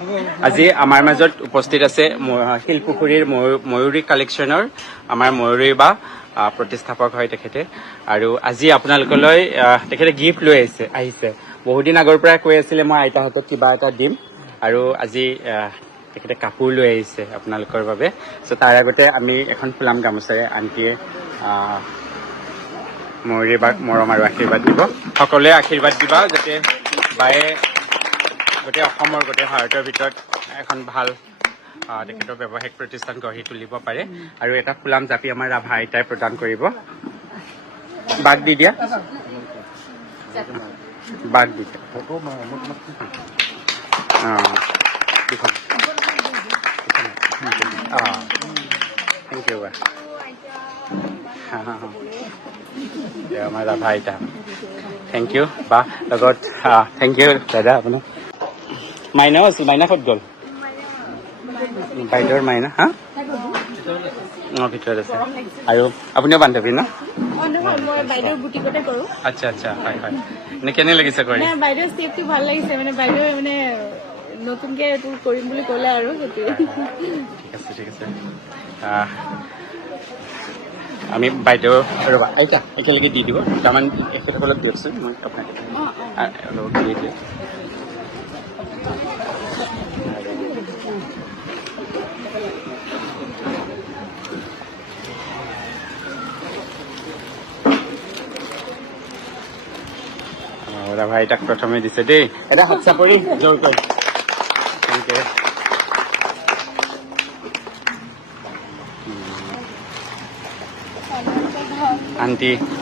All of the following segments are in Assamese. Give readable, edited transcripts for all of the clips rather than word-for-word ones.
আজি আমাৰ মাজত উপস্থিত আছে শিলপুখুৰীৰ ময়ূৰী কালেকশ্যনৰ আমাৰ ময়ূৰী বা প্ৰতিষ্ঠাপক হয় তেখেতে। আৰু আজি আপোনালোকলৈ তেখেতে গিফ্ট লৈ আহিছে। বহুদিন আগৰ পৰা কৈ আছিলে মই আইতাৰ হাতত কিবা এটা দিম, আৰু আজি তেখেতে কাপোৰ লৈ আহিছে আপোনালোকৰ বাবে। চ' তাৰ আগতে আমি এখন ফুলাম গামোচাৰে আন্টিয়ে ময়ূৰী বাক মৰম আৰু আশীৰ্বাদ দিব। সকলোৱে আশীৰ্বাদ দিবা যাতে বায়ে গোটেই অসমৰ গোটেই ভাৰতৰ ভিতৰত এখন ভাল তেখেতৰ ব্যৱসায়িক প্ৰতিষ্ঠান গঢ়ি তুলিব পাৰে। আৰু এটা ফুলাম জাপি আমাৰ ৰাভা আইতাই প্ৰদান কৰিব। বাক দি দিয়া, বাক দি দিয়া। থেংক ইউ বা। আমাৰ ৰাভা আইতা, থেংক ইউ বা। লগত থেংক ইউ দাদা আপোনাক। মাইনাও আছিল, মাইনা ক'ত গ'ল? বাইদেউৰ মাইনা ভিতৰত আছে। আৰু আপুনিও বান্ধৱী ন? আচ্ছা আচ্ছা, হয় হয়। এনে কেনে লাগিছে কৰি? বাইদেউৰ ষ্টেপটো ভাল লাগিছে, মানে বাইদেউ মানে নতুনকে এইটো কৰিম বুলি ক'লে আৰু সেইটোৱে। ঠিক আছে ঠিক আছে। আমি বাইদেউ ৰ'বা আইতা একেলগে দি দিব দুটামান, এখেতসকলক দিয়কচোন, মই আপোনাক অলপ দি দিওঁ। ৰাভা আইতাক প্ৰথমে দিছে দেই, এটা হাত চাপৰি জোৰকৈ। Thank U.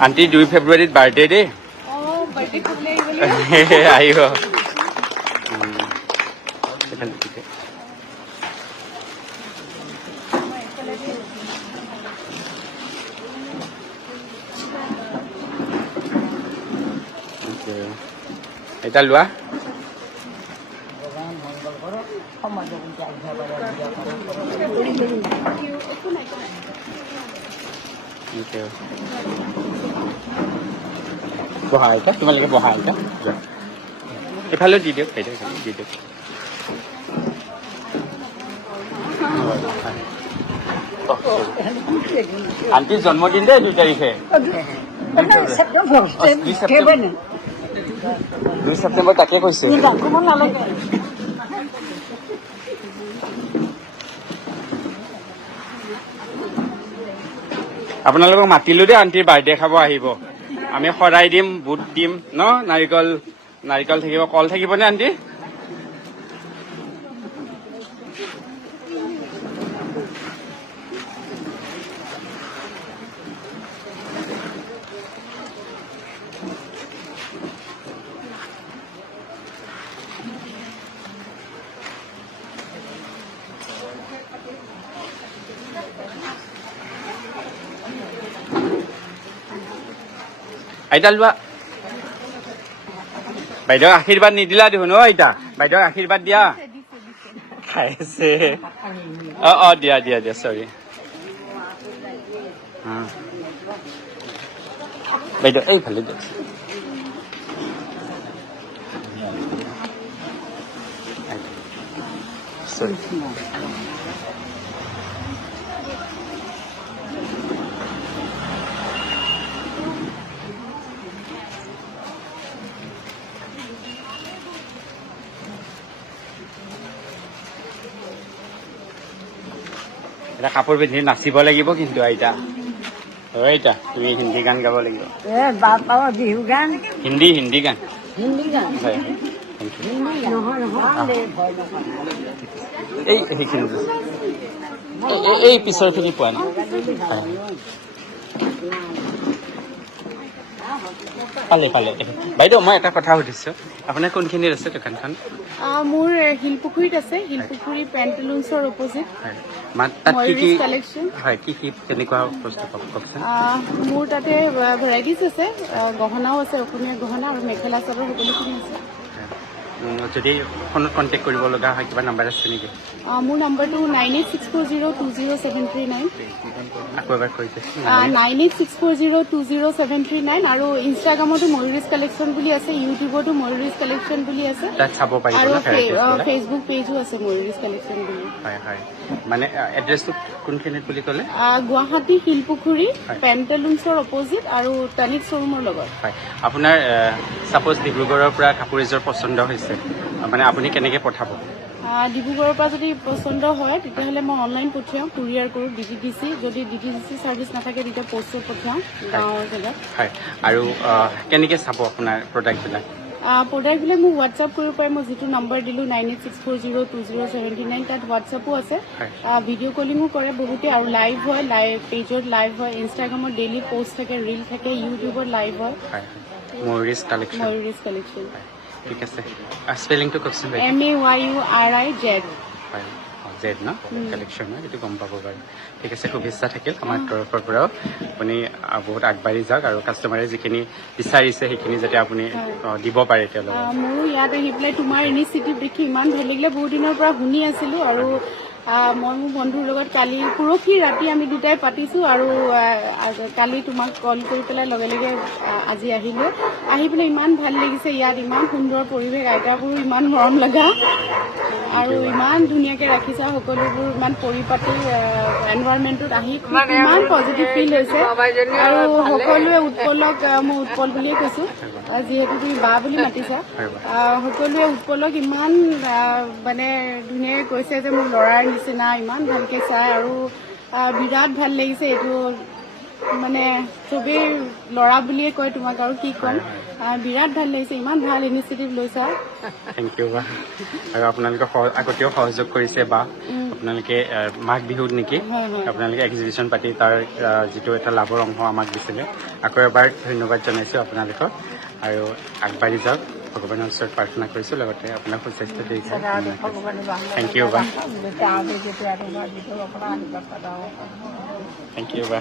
আন্টি 2 ফেব্ৰুৱাৰীত বাৰ্থডে দেই। আহিব। এটা লোৱা। বহা আইতা, তোমালোকে বহা আইতা। এফালে দি দিয়ক, দি দিয়ক। আন্টিৰ জন্মদিন দেই 2 তাৰিখে। 2 ছেপ্টেম্বৰ তাকে কৈছো। আপোনালোকক মাতিলো দেই আন্টিৰ বাৰ্থডে খাব আহিব। আমি শৰাই দিম, বুট দিম ন, নাৰিকল থাকিব, কল থাকিবনে আন্টি? আইতা লোৱা। বাইদেউ আশীৰ্বাদ নিদিলা দেখোন অ আইতা, বাইদেউ আশীৰ্বাদ দিয়া। খাই আছে। দিয়া চৰি। বাইদেউ এইফালে দিয়ক। চৰি। এটা কাপোৰ পিন্ধি নাচিব লাগিব কিন্তু আইতা। আইতা তুমি হিন্দী গান গাব লাগিব। বিহু গান, হিন্দী গান। হয়। সেইখিনি এই পিছৰখিনি পোৱা নাই। পালে বাইদেউ মই এটা কথা সুধিছো, আপোনাৰ কোনখিনিত আছে দোকানখন? মোৰ শিলপুখুৰীত আছে, শিলপুখুৰী পেণ্টেলুন্সৰ অপজিট। কেনেকুৱা বস্তু কওকচোন। মোৰ তাতে ভেৰাইটিজ আছে, গহনাও আছে, অসমীয়া গহনা আৰু মেখেলা চাদৰ সকলোখিনি আছে। যদি ফোনত কণ্টেক্ট কৰিব লগা হয় কিবা নাম্বাৰ আছে নেকি? মোৰ নম্বৰটো 9864020739 আকৌ এবাৰ কৈ দিছে 9864020739 আৰু ইনষ্টাগ্ৰামতো ময়ূৰীজ কালেকশ্যন বুলি আছে, ইউটিউবতো ময়ূৰীজ কালেকশ্যন বুলি আছে তাত চাব পাৰিব আৰু ন ভেৰাইটিজ ফেচবুক পেজো আছে ময়ূৰীজ কালেকশ্যন বুলি। হয় হয় মানে এড্ৰেছটো কোনখিনিত বুলি ক'লে? গুৱাহাটী শিলপুখুৰী পেণ্টেলুন্সৰ অপজিট আৰু টানিক শ্বৰুমৰ লগত। হয় আপোনাৰ ছাপ'জ ডিব্ৰুগড়ৰ পৰা কাপোৰ এযোৰ পচন্দ হৈছে মানে আপুনি কেনেকৈ পঠাব? ডিব্ৰুগড়ৰ পৰা যদি পচন্দ হয় তেতিয়াহ'লে মই অনলাইন পঠিয়াওঁ, কুৰিয়াৰ কৰোঁ DTDC। যদি DTDC ছাৰ্ভিচ নাথাকে তেতিয়া পষ্টত পঠিয়াওঁ গাঁৱৰ জেগাত। হয় আৰু কেনেকৈ চাব আপোনাৰ প্ৰডাক্টবিলাক? প্ৰডাক্টবিলাক মোক হোৱাটছআপ কৰিব পাৰে। মই যিটো নম্বৰ দিলোঁ 9864020739 তাত হোৱাটছআপো আছে। ভিডিঅ' কলিঙো কৰে বহুতে আৰু লাইভ হয়, পেজত লাইভ হয়, ইনষ্টাগ্ৰামত ডেইলি পষ্ট থাকে, ৰিল থাকে, ইউটিউবত লাইভ হয়। ময়ূৰীজ কালেকশ্যন। ময়ূৰীজ কালেকশ্যন। ঠিক আছে স্পেলিংটো কওকচোন। MAYURIZ। হয় জেড ন কালেকশ্যন হয় সেইটো গম পাব বাৰু। ঠিক আছে শুভেচ্ছা থাকিল আমাৰ তৰফৰ পৰাও। আপুনি বহুত আগবাঢ়ি যাওক আৰু কাষ্টমাৰে যিখিনি বিচাৰিছে সেইখিনি যাতে আপুনি দিব পাৰে তেওঁলোকক। মোৰো ইয়াত আহি পেলাই তোমাৰ ইনিচিয়েটিভ দেখি ইমান ভাল লাগিলে। বহুত দিনৰ পৰা শুনি আছিলোঁ আৰু মই মোৰ বন্ধুৰ লগত পৰহি ৰাতি আমি দুটাই পাতিছোঁ আৰু কালি তোমাক কল কৰি পেলাই লগে লগে আজি আহিলোঁ। আহি পেলাই ইমান ভাল লাগিছে, ইয়াত ইমান সুন্দৰ পৰিৱেশ, আইতাবোৰো ইমান মৰম লগা আৰু ইমান ধুনীয়াকৈ ৰাখিছা সকলোবোৰ, ইমান পৰিপাটি এনভাইৰনমেণ্টত আহি ইমান পজিটিভ ফিল হৈছে আৰু সকলোৱে উৎপলক, মই উৎপল বুলিয়ে কৈছোঁ যিহেতু তুমি বা বুলি মাতিছা, সকলোৱে উৎপলক ইমান মানে ধুনীয়াকৈ কৈছে যে মোৰ ল'ৰাৰ নিচিনা, ইমান ভালকৈ চাই আৰু বিৰাট ভাল লাগিছে। এইটো মানে চবেই ল'ৰা বুলিয়ে কয় তোমাক আৰু কি ক'ম, বিৰাট ভাল লাগিছে, ইমান ভাল ইনিচিয়েটিভ লৈছা। থেংক ইউ বা। আৰু আপোনালোকে আগতেও সহযোগ কৰিছে বা আপোনালোকে মাঘ বিহুত নেকি আপোনালোকে এক্সিবিশ্যন পাতি তাৰ যিটো এটা লাভৰ অংশ আমাক দিছিলে। আকৌ এবাৰ ধন্যবাদ জনাইছোঁ আপোনালোকক আৰু আগবাঢ়ি যাওক ভগৱানৰ ওচৰত প্ৰাৰ্থনা কৰিছোঁ, লগতে আপোনাক সুস্বাস্থ্য দিছে। থেংক ইউ বা। থেংক ইউ বা।